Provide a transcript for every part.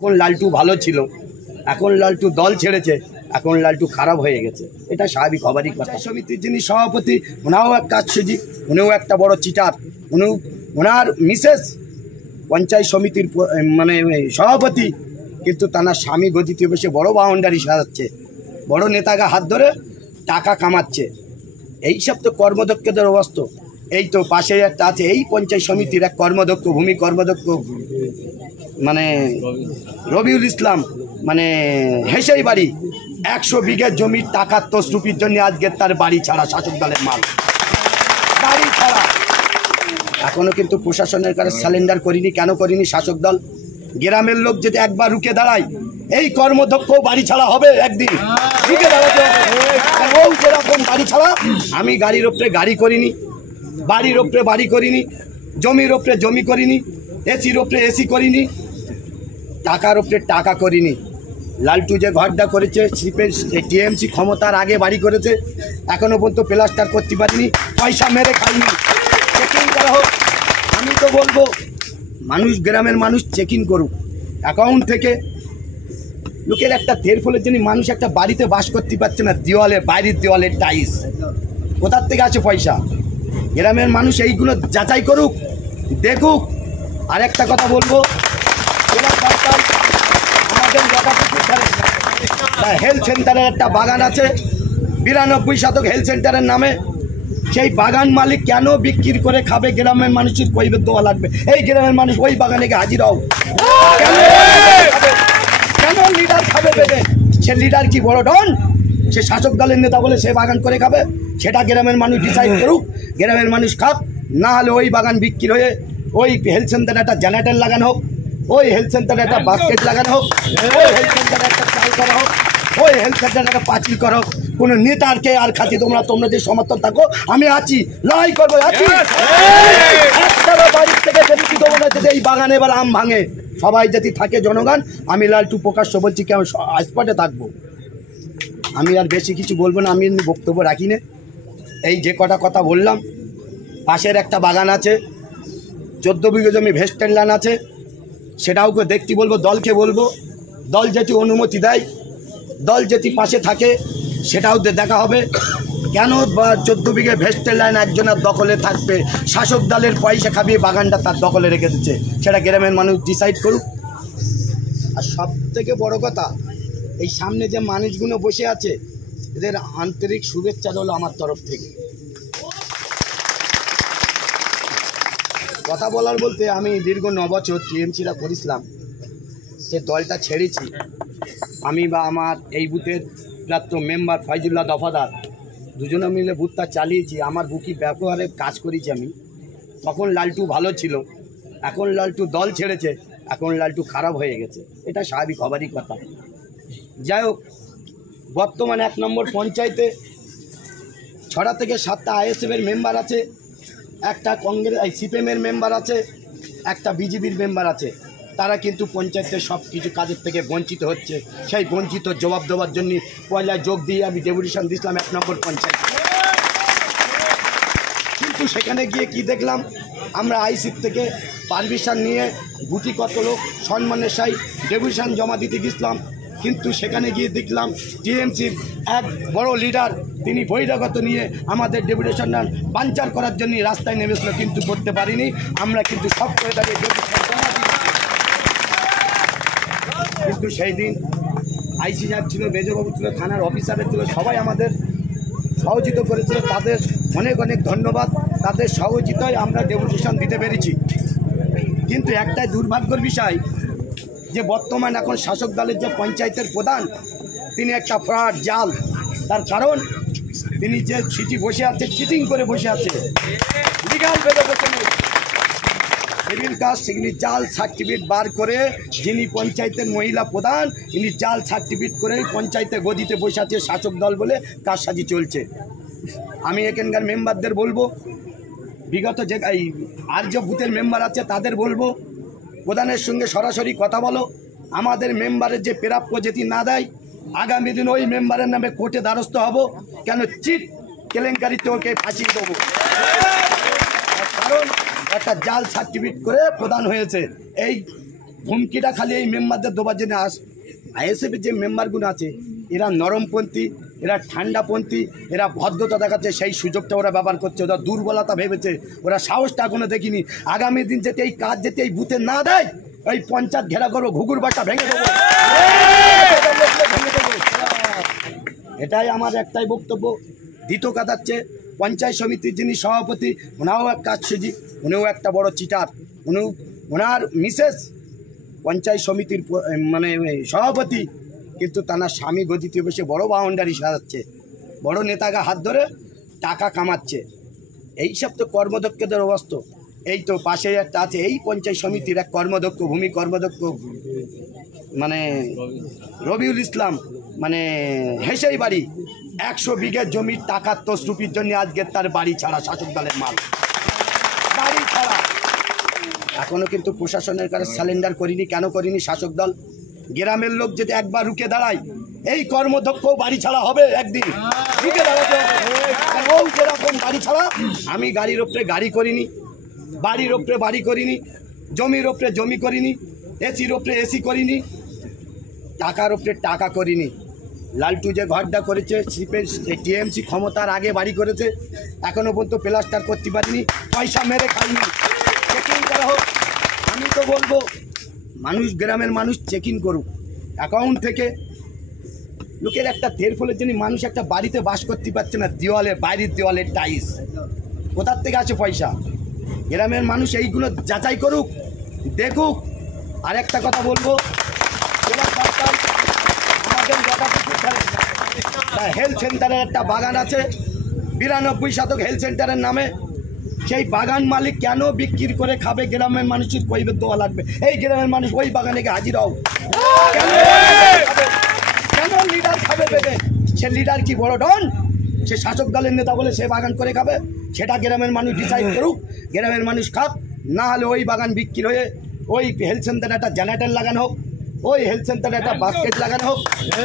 এখন লালটু ভালো ছিল, এখন লালটু দল ছেড়েছে, এখন লালটু খারাপ হয়ে গেছে, এটা স্বাভাবিক হবারই কথা। সমিতির যিনি সভাপতি, ওনাও এক কাজসুজি, উনিও একটা বড় চিটার। ওনার মিসেস পঞ্চায়েত সমিতির মানে সভাপতি, কিন্তু তার স্বামী গদিতে বসে বড় বাউন্ডারি সাজাচ্ছে, বড় নেতাকে হাত ধরে টাকা কামাচ্ছে। এইসব তো কর্মদক্ষদের অবস্থা। এই তো পাশে একটা আছে, এই পঞ্চায়েত সমিতির এক কর্মদক্ষ, ভূমি কর্মদক্ষ মানে রবিউল ইসলাম, মানে হেসেই বাড়ি 100 বিঘা জমির টাকার তসরুপির জন্য আজকে তার বাড়ি ছাড়া, শাসক দলের মাল বাড়ি ছাড়া। এখনো কিন্তু প্রশাসনের কাছে স্যালেন্ডার করিনি। কেন করিনি? শাসক দল। গ্রামের লোক যদি একবার রুখে দাঁড়ায়, এই কর্মদক্ষ বাড়ি ছাড়া হবে একদিন, রুখে দাঁড়াতে হবে। যেরকম বাড়ি ছাড়া, আমি গাড়ির ওপরে গাড়ি করিনি, বাড়ির ওপরে বাড়ি করিনি, জমির ওপরে জমি করিনি, এসির ওপরে এসি করিনি, টাকার ওপরে টাকা করিনি। লালটু যে ঘরটা করেছে, টিএমসি ক্ষমতার আগে বাড়ি করেছে, এখনো পর্যন্ত প্লাস্টার করতে পারিনি, পয়সা মেরে খাইনি। চেকিং করা হোক। আমি তো বলবো মানুষ, গ্রামের মানুষ চেকিং করুক অ্যাকাউন্ট থেকে। লোকের একটা তেল ফলের জন্য মানুষ একটা বাড়িতে বাস করতে পারছে না, দেওয়ালে, বাইরের দেওয়ালের টাইলস, কোথার থেকে আছে পয়সা? গ্রামের মানুষ এইগুলো যাচাই করুক, দেখুক। আর একটা কথা বলবো, আমাদের হেলথ সেন্টারের একটা বাগান আছে, 92 শতক হেলথ সেন্টারের নামে। সেই বাগান মালিক কেন বিক্রি করে খাবে? গ্রামের মানুষের কৈফিয়ত দেওয়া লাগবে। এই গ্রামের মানুষ ওই বাগানে গিয়ে হাজির হও। কেন লিডার খাবে বেঁধে? সে লিডার কি বড় ডন? সে শাসক দলের নেতা বলে সে বাগান করে খাবে? সেটা গ্রামের মানুষ ডিসাইড করুক, গ্রামের মানুষ খাক। না হলে ওই বাগান বিক্রি হয়ে ওই হেলথ সেন্টারে একটা জেনারেটর লাগানো হোক, ওই হেলথ সেন্টারে একটা বাস্কেট লাগানো হোক, ওই হেলথ সেন্টারে একটা চাল করা হোক, ওই হেলথ সেন্টারে একটা পাঁচিল করা হোক। কোনো নেতারকে আর খাতি তোমরা যে সমর্থন থাকো, আমি আছি, লড়াই করবো, আছি। বাড়ির থেকে যদি তোমরা যদি এই বাগানে এবার আম ভাঙে, সবাই যদি থাকে জনগণ, আমি লালটু প্রকাশ্য বলছি কি আমি স্পটে থাকবো। আমি আর বেশি কিছু বলবো না, আমি বক্তব্য রাখি না। এই যে কটা কথা বললাম, পাশের একটা বাগান আছে, 14 বিঘা জমি ভেস্টেন ল্যান্ড আছে, সেটাও দেখতে বলবো, দলকে বলবো, দল যেটি অনুমতি দেয়, দল যেটি পাশে থাকে, সেটাও দেখা হবে। কেন 14 বিঘে ভেস্টেন ল্যান্ড একজনের দখলে থাকবে? শাসক দলের পয়সা খাবিয়ে বাগানটা তার দখলে রেখে দিচ্ছে, সেটা গ্রামের মানুষ ডিসাইড করুক। আর সব থেকে বড় কথা, এই সামনে যে মানুষগুলো বসে আছে, এদের আন্তরিক শুভেচ্ছা হলো আমার তরফ থেকে। কথা বলার বলতে, আমি দীর্ঘ 9 বছর টিএমসিরা করেছিলাম, সে দলটা ছেড়েছি। আমি বা আমার এই বুথের প্রাক্তন মেম্বার ফয়জুল্লাহ দফাদার দুজনে মিলে বুথটা চালিয়েছি। আমার বুকি ব্যবহারে কাজ করেছি আমি। তখন লালটু ভালো ছিল, এখন লালটু দল ছেড়েছে, এখন লালটু খারাপ হয়ে গেছে, এটা স্বাভাবিক হবারই কথা। যাই হোক, বর্তমানে 1 নম্বর পঞ্চায়েতে 6টা থেকে 7টা আইএসএফের মেম্বার আছে, একটা কংগ্রেস সিপিএমের মেম্বার আছে, একটা বিজেপির মেম্বার আছে। তারা কিন্তু পঞ্চায়েতের সব কিছু কাজের থেকে বঞ্চিত হচ্ছে। সেই বঞ্চিত জবাব দেওয়ার জন্য পয়লায় যোগ দিয়ে আমি ডেপুটেশন দিয়েছিলাম 1 নম্বর পঞ্চায়েত। কিন্তু সেখানে গিয়ে কি দেখলাম, আমরা আইসির থেকে পারমিশন নিয়ে গুটি কত লোক সম্মানের সাই ডেপুটেশন জমা দিতে গেছিলাম। কিন্তু সেখানে গিয়ে দেখলাম টিএমসির এক বড় লিডার, তিনি বহিরাগত নিয়ে আমাদের ডেপুটেশন বানচাল করার জন্য রাস্তায় নেমেছিল, কিন্তু করতে পারিনি। আমরা কিন্তু সব করে দাঁড়িয়ে ডেপুটেশন জমা দিই। কিন্তু সেই দিন আইসি সাহেব ছিল, মেজবাবু ছিল, থানার অফিসারের ছিল, সবাই আমাদের সহযোগিতা করেছিল। তাদের অনেক অনেক ধন্যবাদ। তাদের সহযোগিতায় আমরা ডেপুটেশন দিতে পেরেছি। কিন্তু একটাই দুর্ভাগ্যের বিষয়, যে বর্তমান এখন শাসক দলের যে পঞ্চায়েতের প্রধান, তিনি একটা ফ্রড জাল। তার কারণ তিনি যে সিটি বসে আছে, চিটিং করে বসে আছে, লিগাল বেঁধে বসে নেই। সিভিল কাস্ট তিনি জাল সার্টিফিকেট বার করে, যিনি পঞ্চায়েতের মহিলা প্রধান, তিনি জাল সার্টিফিকেট করে পঞ্চায়েতে গদিতে বসে আছে, শাসক দল বলে কারসাজি চলছে। আমি এখানকার মেম্বারদের বলবো, বিগত যে আর যে বুথের মেম্বার আছে তাদের বলবো, প্রধানের সঙ্গে সরাসরি কথা বলো। আমাদের মেম্বারের যে প্রাপ্য যেটি না দেয়, আগামী দিন ওই মেম্বারের নামে কোর্টে দ্বারস্থ হব। কেন? চিট কেলেঙ্কারিতে ওকে ফাঁসিয়ে দেবো। কারণ একটা জাল সার্টিফিকেট করে প্রদান হয়েছে। এই হুমকিটা খালি এই মেম্বারদের দেবার জন্য আইএসএফের যে মেম্বারগুলো আছে এরা নরমপন্থী, এরা ঠান্ডাপন্থী, এরা ভদ্রতা দেখাচ্ছে, সেই সুযোগটা ওরা ব্যবহার করছে। ওরা দুর্বলতা ভেবেছে, ওরা সাহসটা এখনো দেখিনি। আগামী দিন যেতে এই কাজ যেতে এই বুথে না দেয়, এই পঞ্চায়েত ঘেরা করবো, ঘুঘুর বাটা ভেঙে দেবো। এটাই আমার একটাই বক্তব্য। দ্বিতীয় কথা হচ্ছে পঞ্চায়েত সমিতির যিনি সভাপতি, ওনাও এক কাজসেজি, উনিও একটা বড় চিটার। ওনার মিসেস পঞ্চায়েত সমিতির মানে সভাপতি, কিন্তু তার স্বামী গদিতে বসে বড় বাউন্ডারি সাজাচ্ছে, বড় নেতাকে হাত ধরে টাকা কামাচ্ছে। এইসব তো কর্মদক্ষদের অবস্থা। এই তো পাশে একটা আছে, এই পঞ্চায়েত সমিতির এক কর্মদক্ষ, ভূমি কর্মদক্ষ মানে রবিউল ইসলাম, মানে হেসেই বাড়ি 100 বিঘে জমির টাকার তসরুপির জন্য আজকে তার বাড়ি ছাড়া, শাসক দলের মাল বাড়ি ছাড়া। এখনো কিন্তু প্রশাসনের কাছে স্যালেন্ডার করিনি। কেন করিনি? শাসক দল। গ্রামের লোক যদি একবার রুখে দাঁড়ায়, এই কর্মদক্ষ বাড়ি ছাড়া হবে একদিন, রুখে দাঁড়াতে হবে। ও যেরকম বাড়ি ছাড়া, আমি গাড়ির ওপরে গাড়ি করিনি, বাড়ির ওপরে বাড়ি করিনি, জমির ওপরে জমি করিনি, এসির ওপরে এসি করিনি, টাকার ওপরে টাকা করিনি। লালটু যে ঘরটা করেছে, টিএমসি ক্ষমতার আগে বাড়ি করেছে, এখনো পর্যন্ত প্লাস্টার করতে পারিনি, পয়সা মেরে খাইনি। চেকিং করা হোক। আমি তো বলবো মানুষ, গ্রামের মানুষ চেকিং করুক অ্যাকাউন্ট থেকে। লোকের একটা ফলের জন্য মানুষ একটা বাড়িতে বাস করতে পারছে না, দেওয়ালে, বাইরের দেওয়ালে টাইস, কোথার থেকে আছে পয়সা? গ্রামের মানুষ এইগুলো যাচাই করুক, দেখুক। আর একটা কথা বলবো, আমাদের হেলথ সেন্টারের একটা বাগান আছে, 92 শতক হেলথ সেন্টারের নামে। সেই বাগান মালিক কেন বিক্রি করে খাবে? গ্রামের মানুষের কৈফিয়ত দেওয়া লাগবে। এই গ্রামের মানুষ ওই বাগানে গিয়ে হাজির হও। কেন লিডার খাবে ভেবে? সে লিডার কি বড় ডন? সে শাসক দলের নেতা বলে সে বাগান করে খাবে? সেটা গ্রামের মানুষ ডিসাইড করুক, গ্রামের মানুষ খাক। না হলে ওই বাগান বিক্রি হয়ে ওই হেলথ সেন্টারে একটা জেনারেটর লাগানো হোক, ওই হেলথ সেন্টারে একটা বাস্কেট লাগানো হোক,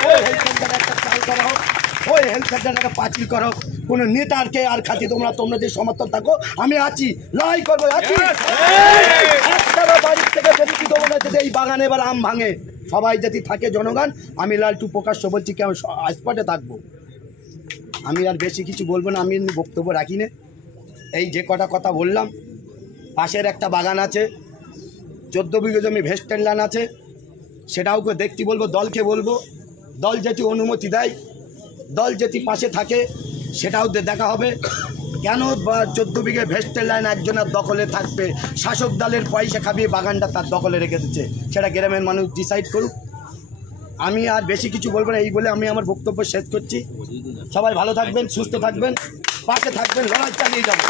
ওই হেলথ সেন্টারে একটা চাল করা হোক, ওই হেলথ সেন্টারে একটা পাঁচিল করা হোক। কোনো নেতারকে আর খাতি তোমরা যে সমর্থন থাকো, আমি আছি, লড়াই করবো, আছি। বাড়ির থেকে যদি দেবো না, যদি এই বাগানে এবার আম ভাঙে, সবাই যদি থাকে জনগণ, আমি লালটু প্রকাশ্য বলছি কি আমি স্পটে থাকবো। আমি আর বেশি কিছু বলবো না, আমি বক্তব্য রাখি না। এই যে কটা কথা বললাম, পাশের একটা বাগান আছে, 14 বিঘে জমি ভেস্টেন ল্যান্ড আছে, সেটাও দেখতে বলবো, দলকে বলবো। দল যেটি অনুমতি দেয়, দল যেটি পাশে থাকে, সেটাও দেখা হবে। কেন 14 বিঘে ভেস্টেন ল্যান্ড একজনের দখলে থাকবে? শাসক দলের পয়সা খাবিয়ে বাগানটা তার দখলে রেখে দিচ্ছে, সেটা গ্রামের মানুষ ডিসাইড করুক। আমি আর বেশি কিছু বলবো না, এই বলে আমি আমার বক্তব্য শেষ করছি। সবাই ভালো থাকবেন, সুস্থ থাকবেন, পাশে থাকবেন, লড়াই চালিয়ে যাবো।